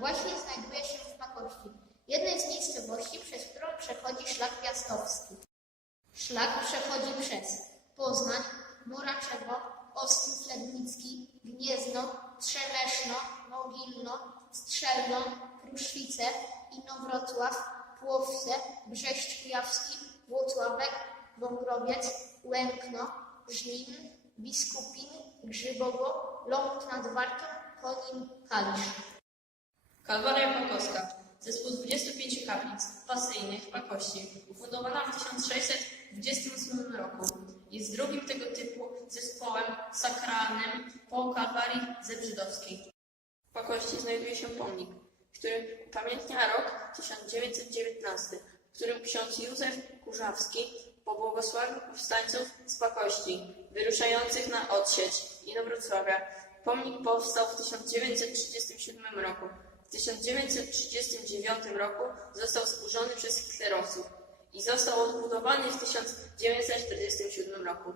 właśnie znajduje się w Pakości, jednej z miejscowości, przez którą przechodzi szlak piastowski. Szlak przechodzi przez Poznań, Moraczewo, Ostrów Lednicki, Gniezno, Trzemeszno, Mogilno, Strzelno, Kruszwice, Inowrocław, Płowce, Brześć Kujawski, Włocławek, Wągrowiec, Łękno, Żlin, Biskupin, Grzybowo, Ląd nad Wartą, Konin, Kalisz. Kalwaria Pakowska. Zespół 25 kaplic pasyjnych w Pakości, ufundowana w 1628 roku. Jest drugim tego typu zespołem sakralnym po Kalwarii Zebrzydowskiej. W Pakości znajduje się pomnik, który upamiętnia rok 1919, w którym ksiądz Józef Kurzawski pobłogosławił powstańców z Pakości, wyruszających na odsiecz Inowrocławia. Pomnik powstał w 1937 roku. W 1939 roku został zburzony przez hitlerowców i został odbudowany w 1947 roku.